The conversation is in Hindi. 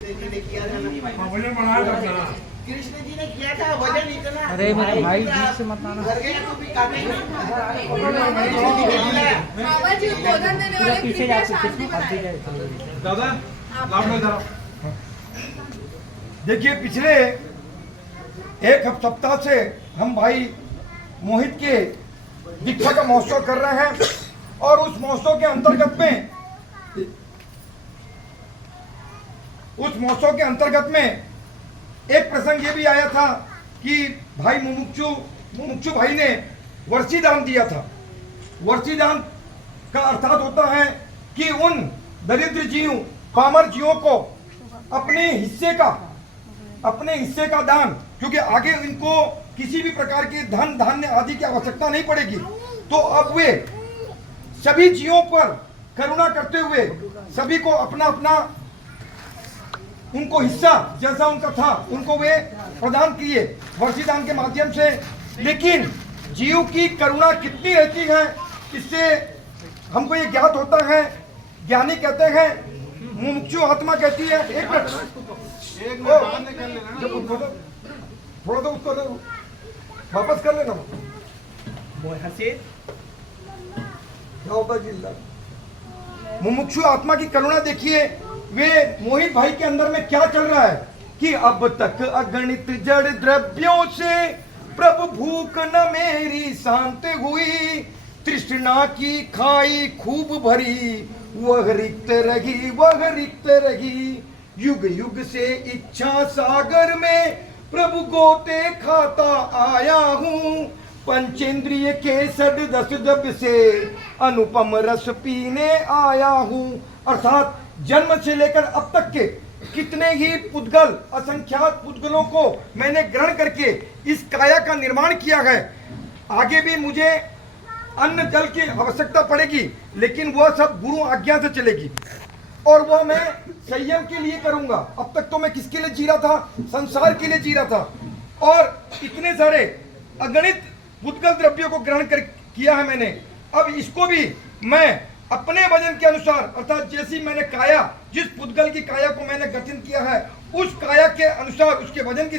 वजन बढ़ाया था कृष्ण जी ने किया था वजन इतना। अरे मेरे भाई जी से मत आना। घर गया तो भी काटेगा। बाबा जी उद्बोधन देने वाले पीछे कृपया जा शांति बनाएं। दादा लाभ लो जरा। देखिए, पिछले एक सप्ताह से हम भाई मोहित के दीक्षा का महोत्सव कर रहे हैं और उस महोत्सव के अंतर्गत में एक प्रसंग ये भी आया था कि भाई मुमुक्षु भाई ने वर्षी दान दिया था। वर्षी दान का अर्थात होता है कि उन दरिद्र जीवों, पामर जीवों को अपने हिस्से का दान, क्योंकि आगे इनको किसी भी प्रकार के धन धान्य आदि की आवश्यकता नहीं पड़ेगी, तो अब वे सभी जीवों पर करुणा करते हुए सभी को अपना अपना उनको हिस्सा जैसा उनका था उनको वे प्रदान किए वर्षी दान के माध्यम से। लेकिन जीव की करुणा कितनी रहती है इससे हमको ये ज्ञात होता है। ज्ञानी कहते हैं, मुमुक्षु आत्मा कहती है, थोड़ा तो उसको वापस कर लेना। क्या होता है मुमुक्षु आत्मा की करुणा देखिए, वे मोहित भाई के अंदर में क्या चल रहा है कि अब तक अगणित जड़ द्रव्यों से प्रभु भूख न मेरी शांत हुई, तृष्णा की खाई खूब भरी वह रिक्त रही, युग युग से इच्छा सागर में प्रभु गोते खाता आया हूँ, पंचेंद्रिय के सड दस दब से अनुपम रस पीने आया हूँ। अर्थात जन्म से लेकर अब तक के कितने ही पुद्गल, असंख्यात पुद्गलों को मैंने ग्रहण करके इस काया का निर्माण किया है। आगे भी मुझे अन्न जल की आवश्यकता पड़ेगी, लेकिन वह सब गुरु आज्ञा से चलेगी और वह मैं संयम के लिए करूंगा। अब तक तो मैं किसके लिए जी रहा था? संसार के लिए जी रहा था और इतने सारे अगणित पुद्गल द्रव्यों को ग्रहण कर किया है मैंने। अब इसको भी मैं अपने वजन के अनुसार, अर्थात जैसी मैंने काया, जिस पुद्गल की काया को मैंने गठन किया है उस काया के अनुसार, उसके वजन की